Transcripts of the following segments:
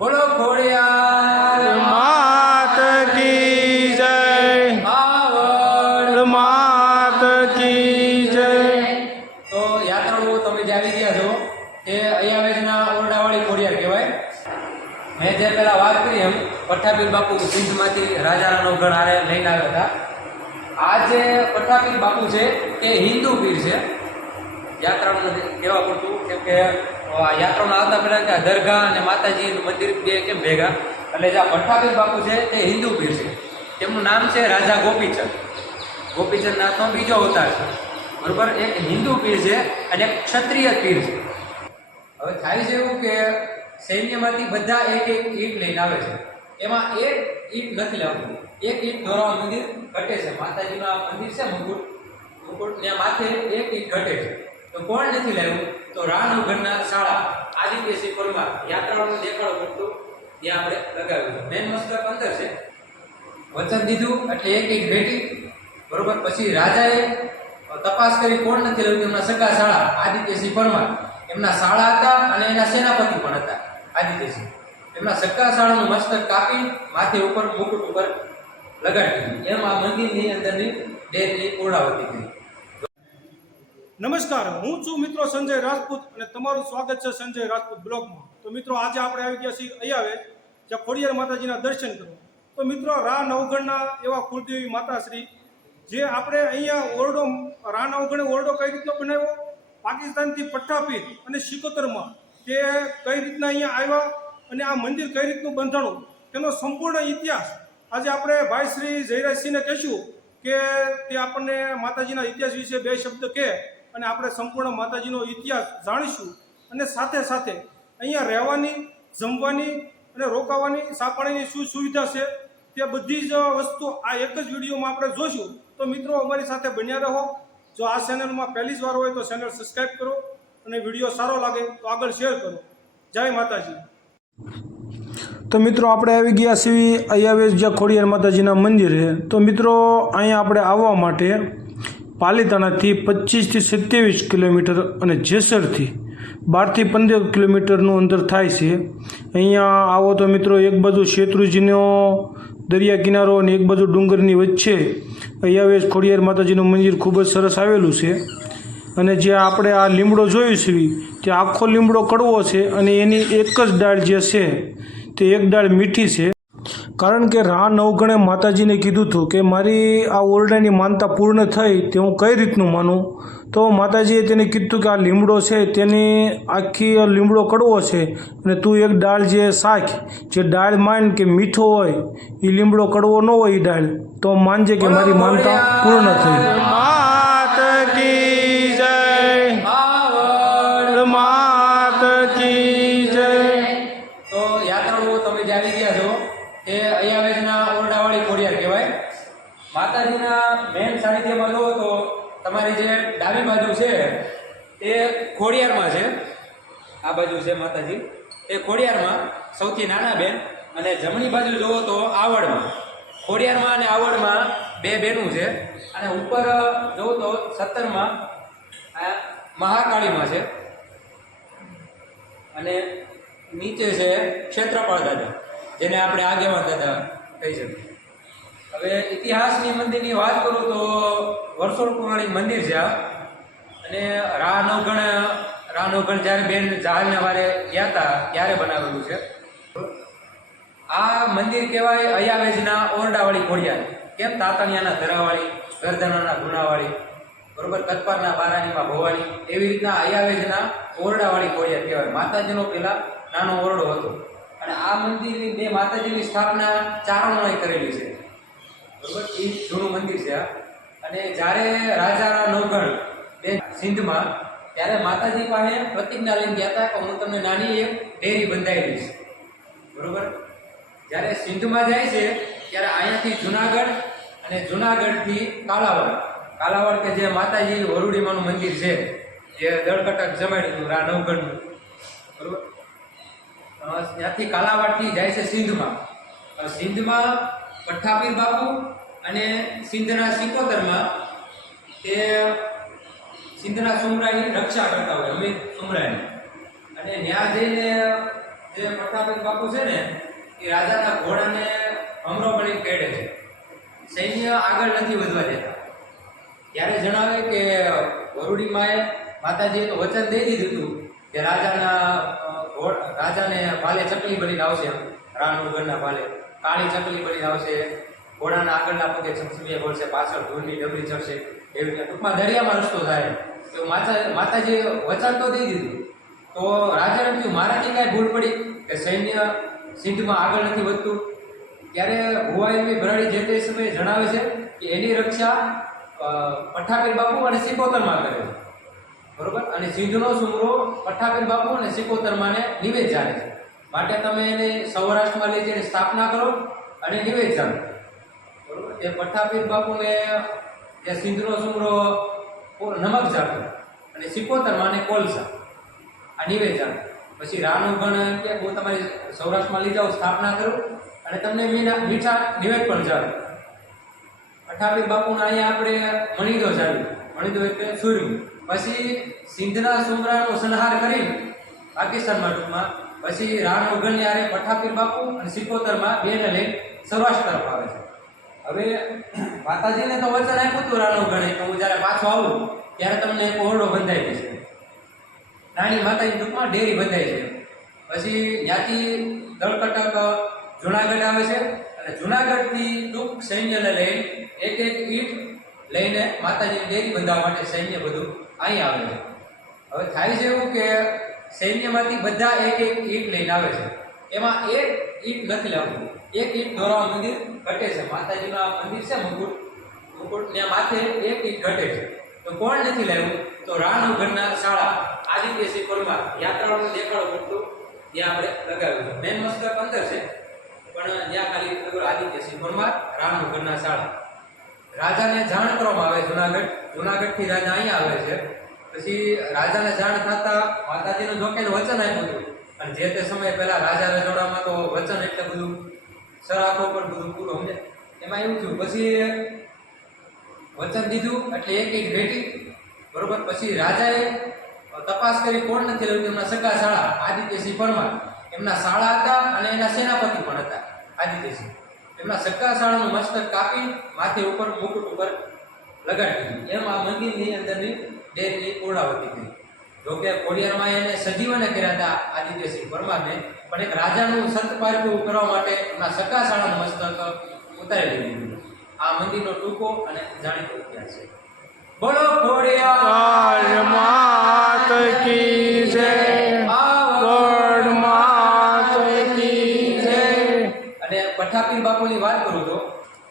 બોલો ખોડિયાર માત કી જય આવડ માત કી જય. તો યાત્રાળુઓ તમે જે આવી ગયા છો એ અહીંયા વેચના ઓરડાવાળી ખોડિયાર કહેવાય. મેં જે પહેલાં વાત કરી એમ પઠ્ઠાપીર બાપુ સિંધમાંથી રાજાનો ગણ આરે લઈને આવ્યા હતા. આ જે પઠાપીર બાપુ છે તે હિન્દુ પીર છે. યાત્રાનું કહેવા પડતું કેમ કે યાત્રામાં આવતા પહેલાં ત્યાં દરગાહ અને માતાજીનું મંદિર બે કેમ ભેગા? એટલે જે આ પઠ્ઠાપીર બાપુ છે તે હિન્દુ પીર છે. તેમનું નામ છે રાજા ગોપીચંદ. ગોપીચંદ નાથનો બીજો અવતાર છે. બરોબર? એક હિન્દુ પીર છે અને એક ક્ષત્રિય પીર છે. હવે થાય છે એવું કે સૈન્યમાંથી બધા એક એક ઈંટ લઈને આવે છે. એમાં એક ઈંટ નથી લાવતું. એક ઈંટ દોરાવા મંદિર ઘટે છે. માતાજીનું આ મંદિર છે મુકુટ. મુકુટ ત્યાં માથે એક ઈંટ ઘટે છે. તો કોણ નથી લાવ્યું? તો રાણવગઢના શાળા આદિત્યસિંહ પરમાર યાત્રાળુનું દેખાડો કરતું, ત્યાં આપણે લગાવ્યું મેન મસ્તક અંદર છે. વચન દીધું, એટલે એક એક ભેટી. બરોબર, પછી રાજાએ તપાસ કરી, કોણ નથી રહ્યું એમના સગા શાળા, આદિત્યસિંહ પરમાર. એમના શાળા હતા અને એના સેનાપતિ પણ હતા, આદિત્યસિંહ. એમના સગા શાળાનું મસ્તક કાપી, માથે ઉપર મુકુટ ઉપર લગાડી દીધું. એમ આ મંદિરની અંદરની ડેરની ઓળાવતી થઈ. નમસ્કાર, હું છું મિત્રો સંજય રાજપૂત અને તમારું સ્વાગત છે સંજય રાજપૂત બ્લોગમાં. તો મિત્રો, આજે આપણે આવી ગયા છીએ અયાવે જ્યાં ખોડિયાર માતાજીના દર્શન કરો તો મિત્રો, રા નવગણના એવા કુળદેવી માતાશ્રી, જે આપણે અહીંયા ઓરડો, રા નવગણે ઓરડો કઈ રીતનો બનાવ્યો? પાકિસ્તાનથી પટ્ટાપીર અને સિકોતરમાં. તે કઈ રીતના અહીંયા આવ્યા અને આ મંદિર કઈ રીતનું બંધાણું? તેનો સંપૂર્ણ ઇતિહાસ આજે આપણે ભાઈ શ્રી જયરાજસિંહને કહીશું કે તે આપણને માતાજીના ઇતિહાસ વિશે બે શબ્દ કહે. અને આપણે સંપૂર્ણ માતાજીનો ઇતિહાસ જાણીશું અને સાથે સાથે અહીંયા રહેવાની, જમવાની અને રોકાવાની સાપાણીની શું સુવિધા છે તે બધી જ વસ્તુ આ એક જ વિડીયોમાં આપણે જોઈશું. તો મિત્રો, અમારી સાથે બન્યા રહો. જો આ ચેનલમાં પહેલી જ વાર હોય તો ચેનલ સબસ્ક્રાઈબ કરો અને વીડિયો સારો લાગે તો આગળ શેર કરો. જય માતાજી. તો મિત્રો, આપણે આવી ગયા છીએ અયાવેશ જ્યાં ખોડિયાર માતાજીના મંદિરે. તો મિત્રો, અહીંયા આપણે આવવા માટે પાલીતાણાથી પચીસથી સત્યાવીસ કિલોમીટર અને જેસરથી બારથી પંદર કિલોમીટરનું અંતર થાય છે. અહીંયા આવો તો મિત્રો એક બાજુ શેત્રુજીનો દરિયા કિનારો અને એક બાજુ ડુંગરની વચ્ચે અયાવેશ ખોડિયાર માતાજીનું મંદિર ખૂબ જ સરસ આવેલું છે. અને જે આપણે આ લીમડો જોયું છે, તે આખો લીમડો કડવો છે અને એની એક જ ડાળ જે છે, તે એક ડાળ મીઠી છે. કારણ કે રા નવગણે માતાજીને કીધું હતું કે મારી આ ઓરડાની માનતા પૂર્ણ થઈ તે હું કઈ રીતનું માનું? તો માતાજીએ તેને કીધું કે આ લીમડો છે તેની આખી આ લીમડો કડવો છે અને તું એક ડાળ જે શાખ જે ડાળ માન કે મીઠો હોય એ લીમડો કડવો ન હોય એ ડાળ. તો માનજે કે મારી માનતા પૂર્ણ થઈ. ખોડિયારમાં છે. આ બાજુ છે માતાજી. એ ખોડિયારમાં સૌથી નાના બેન અને જમણી બાજુ જુઓ તો આવડમાં. ખોડિયારમાં અને આવડમાં બે બેનું છે. અને ઉપર જુઓ તો સત્તરમાં આ મહાકાળીમાં છે. અને નીચે છે ક્ષેત્રપાળ દાદા, જેને આપણે આગેવાન દાદા કહી શકીએ. હવે ઇતિહાસની મંદિરની વાત કરું તો વર્ષો પુરાણી મંદિર છે આ. અને રા નવગણ રા નવગણ જ્યારે બેન જહાજને વારે ગયા હતા, ત્યારે બનાવેલું છે. આ મંદિર કહેવાય અયાવેજના ઓરડાવાળી ખોડિયાર. કેમ? તાતણિયાના ધરાવાળી ગરદનાના ગુણાવાળી, બરોબર? કતપારના બારાનીમાં ભોવાળી એવી રીતના અયાવેજના ઓરડાવાળી ખોડિયા કહેવાય. માતાજીનો પહેલાં નાનો ઓરડો હતો. અને આ મંદિરની બે માતાજીની સ્થાપના ચારણોએ કરેલી છે. બરોબર? એ જૂનું મંદિર છે આ. અને જ્યારે રાજા નવગણ બે સિંધમાં ત્યારે માતાજી પાસે પ્રતિજ્ઞા લઈને ગયા હતા કે હું તમને નાની એક ડેરી બંધાવી દઈશ. બરોબર? જ્યારે સિંધમાં જાય છે, ત્યારે અહીંયાથી જુનાગઢ અને જુનાગઢથી કાલાવાડ. કાલાવાડ કે જે માતાજી વરુડીમાનું મંદિર છે, જે દળકટક જમાડ્યું હતું રા નવગઢનું. બરોબર? ત્યાંથી કાલાવાડથી જાય છે સિંધમાં. સિંધમાં પઠ્ઠાપીર બાપુ અને સિંધના સિકોતરમાં તે સિંધના સુમરાની રક્ષા કરતા હોય, અમિત સુમરાની અને ત્યાં જઈને જે પ્રતાપિત બાપુ છે ને, એ રાજાના ઘોડાને હમરો પડી કેળે છે. સૈન્ય આગળ નથી વધવા દેતા. ત્યારે જણાવે કે વરુડી માએ માતાજીએ તો વચન દઈ દીધું હતું કે રાજાના રાજાને ભાલે ચકલી બનીને આવશે રાણુ ઘરના ભાલે કાળી ચકલી બનીને આવશે. ઘોડાના આગળના પગે છમછમિયા બોલશે, પાછળ ધૂળની ડબરી ચડશે. એવી રીતે ટૂંકમાં દરિયામાં રસ્તો થાય તો માતા, માતાજીએ વચન તો દઈ દીધું. તો રાજાને કહ્યું મારાથી કાંઈ ભૂલ પડી કે સૈન્ય સિંધમાં આગળ નથી વધતું? ત્યારે હુવાયુની ભરાડી જે તે સમયે જણાવે છે કે એની રક્ષા પઠાપીર બાપુ અને સિકોતરમાં કરે છે. બરોબર? અને સિંધનો સુમરો પઠાપીર બાપુ અને સિકોતરમાને નિવેદ જાણે છે. માટે તમે એને સૌરાષ્ટ્રમાં લઈ જઈને સ્થાપના કરો અને નિવેદ જાણો. બરોબર? એ પઠાપીર બાપુને, જે સિંધનો સુમરો નમક જાણતો અને સિકોતરમાને કોલસા. આ નિવે જાણે પછી રાનું ગણ કે હું તમારી સૌરાષ્ટ્રમાં લઈ જાઉં, સ્થાપના કરું. અને તમને મીના મીઠા નિવેદ પણ જાણું અઠાવી બાપુના અહીંયા આપણે મણિદો જાળ્યું મણિદો એટલે સૂર્યું. પછી સિંધના સુમરાનો સંહાર કરી પાકિસ્તાનમાં ટૂંકમાં. પછી રાણ ઓગણની આરે પઠાપીર બાપુ અને સિકોતરમાં બેને લઈને સૌરાષ્ટ્ર તરફ આવે છે. હવે માતાજીને તો વચન આપ્યું હતું રાણ ગણે, કે હું જ્યારે પાછો આવું, ત્યારે તમને એક ઓરડો બંધાઈ દેશે રાણી માતાજી ટૂંકમાં ડેરી બંધાઈ છે. પછી ત્યાંથી દળકટક જુનાગઢ આવે છે, અને જુનાગઢથી ટૂંક સૈન્યને લઈને એક એક ઈંટ લઈને માતાજીની ડેરી બંધાવવા માટે સૈન્ય બધું અહીં આવે છે. હવે થાય છે એવું કે સૈન્યમાંથી બધા એક એક ઈંટ લઈને આવે છે. એમાં એક ઈંટ નથી લાવતું એક ઈંટ દોરાવા મંદિર ઘટે છે. માતાજીનું આ મંદિર છે મુકુટ. મુકુટ ત્યાં માથે એક ઈંટ ઘટે છે. તો કોણ નથી લાવ્યું? તો રાણ ઘરના શાળા આદિત્યસિંહ પરમાર. યાત્રાળુનું દેખાડો કરતું. ત્યાં આપણે લગાવ્યું છે. મેન મસ્તક અંદર છે. પણ ત્યાં ખાલી આદિત્યસિંહ પરમાર રાણ ઘરના શાળા. રાજાને જાણ કરવામાં આવે જુનાગઢ. જુનાગઢથી રાજા અહીંયા આવે છે. પછી રાજાને જાણ થતા માતાજીનું જોકે વચન આપ્યું હતું. અને જે તે સમયે પહેલાં રાજા રજોડામાં તો વચન એટલે બધું સરાખો પર બધું પૂરું, સમજે? એમાં એવું થયું, પછી વચન દીધું, એટલે એક એક ભેટી, બરોબર? પછી રાજાએ તપાસ કરી, કોણ નથી રહ્યું? એમના સગા શાળા આદિત્યસિંહ પરમાર. એમના શાળા હતા અને એના સેનાપતિ પણ હતા, આદિત્યસિંહ. એમના સગા શાળાનું મસ્તક કાપી, માથે ઉપર મુકુટ ઉપર લગાડી દીધું. એમ આ મંદિરની અંદરની ડેરની ઓળાવતી થઈ. જોકે કોડિયારમાં એને સજીવને કર્યા હતા આદિત્યસિંહ પરમારને, પણ એક રાજાનું સંત પારકું કરવા માટે એમના શાળાનું મસ્તક ઉતારી લીધું આ મંદિરનો ટૂંકો અને જાણીતો ઇતિહાસ છે. બોલો કાળ માત કી જય, ગોળ માત કી જય. અને પઠાપીર બાપુની વાત કરું તો.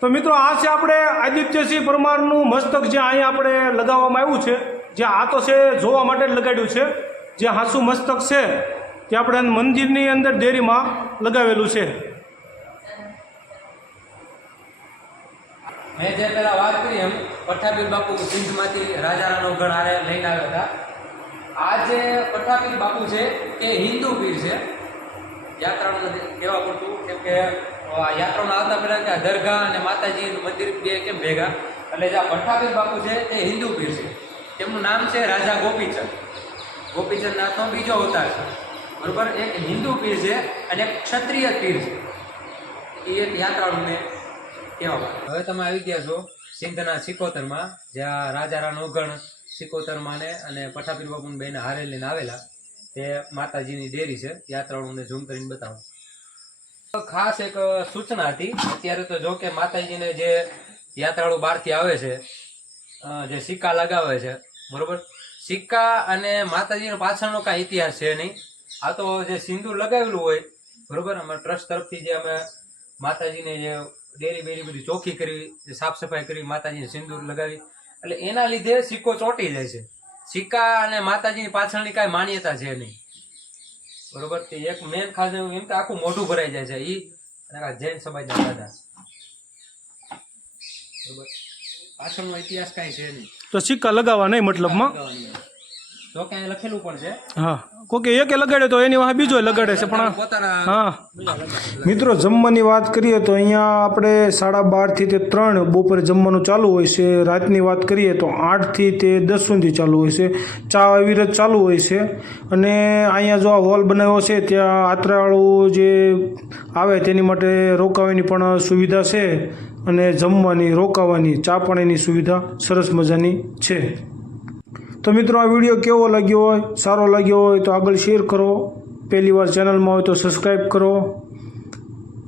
તો મિત્રો, આ છે આપણે આદિત્યસિંહ પરમારનું મસ્તક જે અહીંયા આપણે લગાવવામાં આવ્યું છે. જે આ તો છે, જોવા માટે જ લગાડ્યું છે. જે હાંસુ મસ્તક છે, તે આપણે મંદિરની અંદર ડેરીમાં લગાવેલું છે. મેં જે પહેલાં વાત કરી એમ પઠાપીર બાપુ સિંધમાંથી રાજાનો ગણ આરે લઈને આવ્યા હતા. આ જે પઠાપીર બાપુ છે, તે હિન્દુ પીર છે. યાત્રાનું કહેવા પડતું કેમ કે યાત્રામાં આવતા પહેલા કે દરગાહ અને માતાજીનું મંદિર બે કેમ ભેગા? એટલે જે આ પઠાપીર બાપુ છે, તે હિન્દુ પીર છે. તેમનું નામ છે રાજા ગોપીચંદ. ગોપીચંદ નાથનો બીજો અવતાર છે. બરોબર? એક હિન્દુ પીર છે અને એક ક્ષત્રિય પીર છે. એ એક યાત્રાળુને કહેવા હવે તમે આવી ગયા છો સિંધના સિકોતરમાં, જ્યાં રાજા રાણ ઓગણ સિકોતરમાં અને પઠાપીર બાપુને બેને હારે લઈને આવેલા. તે માતાજીની ડેરી છે. યાત્રાળુને ઝૂમ કરીને બતાવો. ખાસ એક સૂચના હતી. અત્યારે તો જો કે માતાજીને જે યાત્રાળુ બહારથી આવે છે જે સિક્કા લગાવે છે બરોબર? સિક્કા અને માતાજીનો પાછળનો કાંઈ ઇતિહાસ છે નહીં. આ તો જે સિંદૂર લગાવેલું હોય, બરોબર? અમારા ટ્રસ્ટ તરફથી જે અમે માતાજીને જે ડેરી બેરી બધી ચોખ્ખી કરી સાફ સફાઈ કરી, માતાજીને સિંદૂર લગાવી. એટલે એના લીધે સિક્કો ચોંટી જાય છે. સિક્કા અને માતાજીની પાછળની કાંઈ માન્યતા છે નહીં. બરોબર? તે એક મેન ખાસ એમ કે આખું મોઢું ભરાઈ જાય છે. એ અને જૈન સમાજના દાદા. બરોબર? પાછળનો ઇતિહાસ કાંઈ છે નહીં. તો સિક્કા લગાવવા નહીં મતલબમાં. તો કે લખેલું પણ છે. હા. કોકે એકે લગાડે તો એની વાહ બીજો લગાડે છે પણ હા. મિત્રો જમવાની વાત કરીએ તો અહીંયા આપણે સાડા બારથી તે ત્રણ બપોરે જમવાનું ચાલુ હોય છે. રાતની વાત કરીએ તો આઠથી તે દસ સુધી ચાલુ હોય છે. ચા અવિરત ચાલુ હોય છે. અને અહીંયા જો આ હોલ બનાવ્યો છે ત્યાં આતરાળું જે આવે તેની માટે રોકાવાની પણ સુવિધા છે. અને જમવાની, રોકાવાની, ચા પાણીની સુવિધા સરસ મજાની છે. તો મિત્રો, આ વીડિયો કેવો લાગ્યો હોય, સારો લાગ્યો હોય તો આગળ શેર કરો. પહેલી વાર ચેનલમાં હોય તો સબસ્ક્રાઈબ કરો.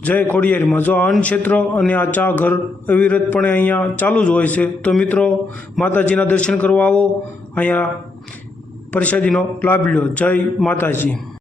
જય ખોડિયારીમાં. જો અન્ન ક્ષેત્ર અને આ ચા ઘર અવિરતપણે અહીંયા ચાલુ જ હોય છે, તો મિત્રો, માતાજીના દર્શન કરવા આવો. અહીંયા પ્રસાદીનો લાભ લ્યો જય માતાજી.